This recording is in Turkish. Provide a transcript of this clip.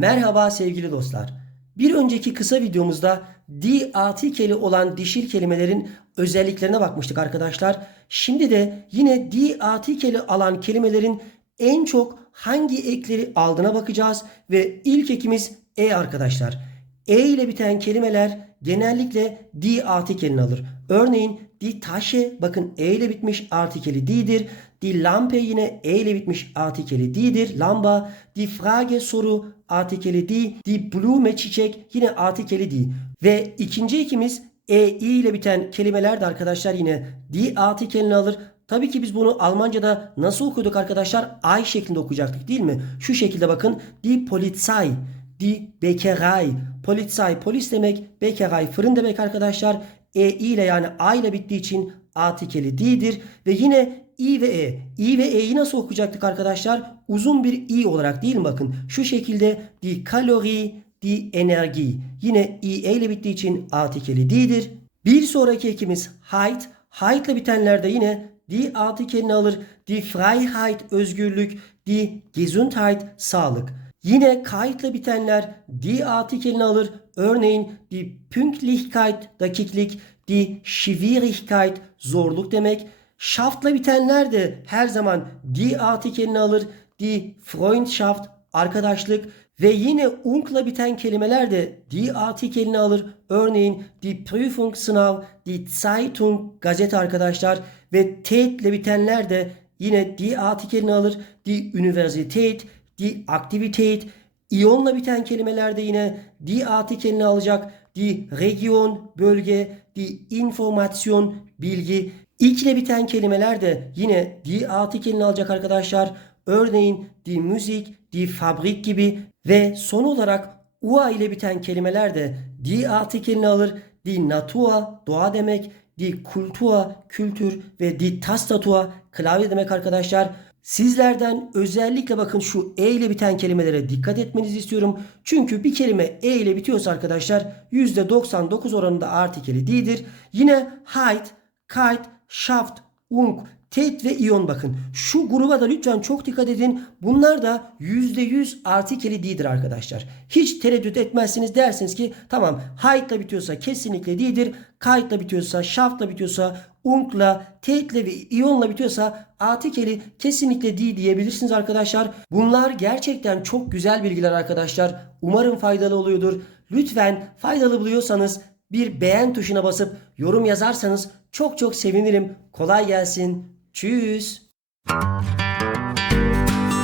Merhaba sevgili dostlar. Bir önceki kısa videomuzda di artikeli olan dişil kelimelerin özelliklerine bakmıştık arkadaşlar. Şimdi de yine di artikeli alan kelimelerin en çok hangi ekleri aldığına bakacağız ve ilk ekimiz e arkadaşlar. E ile biten kelimeler genellikle di artikelini alır. Örneğin di taşe bakın e ile bitmiş artikeli di'dir. Die Lampe yine e ile bitmiş artikeli di'dir. Lamba. Die Frage soru artikeli di. Die Blume çiçek yine artikeli di. Ve ikinci ekimiz e i ile biten kelimeler de arkadaşlar yine di artikelini alır. Tabii ki biz bunu Almanca'da nasıl okuduk arkadaşlar? Ay şeklinde okuyacaktık değil mi? Şu şekilde bakın. Die Polizei, die Bäckerei. Polizei polis demek, Bäckerei fırın demek arkadaşlar. E ile yani a ile bittiği için artikeli di'dir. Ve yine i ve e. i ve e'yi nasıl okuyacaktık arkadaşlar? Uzun bir i olarak değil mi bakın? Şu şekilde die Kalorie, die Energie. Yine i e ile bittiği için artikeli di'dir. Bir sonraki ekimiz heit. Heit ile bitenlerde yine die artikelini alır. Die Freiheit, özgürlük. Die Gesundheit, sağlık. Yine kayıtla bitenler die artikelini alır. Örneğin die Pünktlichkeit, dakiklik. Die Schwierigkeit, zorluk demek. Schaft'la bitenler de her zaman die artikelini alır. Die Freundschaft, arkadaşlık. Ve yine unk'la biten kelimeler de die artikelini alır. Örneğin die Prüfung, sınav, die Zeitung, gazete arkadaşlar. Ve tät ile bitenler de yine die artikelini alır. Die Universität, die Aktivität. İyonla biten kelimeler de yine die artikelini alacak. Die Region, bölge, die Information, bilgi. İk ile biten kelimeler de yine die artikelini alacak arkadaşlar. Örneğin die Musik, die Fabrik gibi ve son olarak ua ile biten kelimeler de die artikelini alır. Die Natur, doğa demek. Die Kultur, kültür ve die Tastatur, klavye demek arkadaşlar. Sizlerden özellikle bakın şu e ile biten kelimelere dikkat etmenizi istiyorum. Çünkü bir kelime e ile bitiyorsa arkadaşlar %99 oranında artikeli değildir. Yine height, kite, shaft, unk, tet ve iyon bakın. Şu gruba da lütfen çok dikkat edin. Bunlar da %100 artikeli değildir arkadaşlar. Hiç tereddüt etmezsiniz dersiniz ki tamam height'la bitiyorsa kesinlikle değildir. Kite'la bitiyorsa, shaft'la bitiyorsa, unk'la, tet'le ve iyonla bitiyorsa artikeli kesinlikle değil diyebilirsiniz arkadaşlar. Bunlar gerçekten çok güzel bilgiler arkadaşlar. Umarım faydalı oluyordur. Lütfen faydalı buluyorsanız bir beğen tuşuna basıp yorum yazarsanız çok çok sevinirim. Kolay gelsin. Tschüss.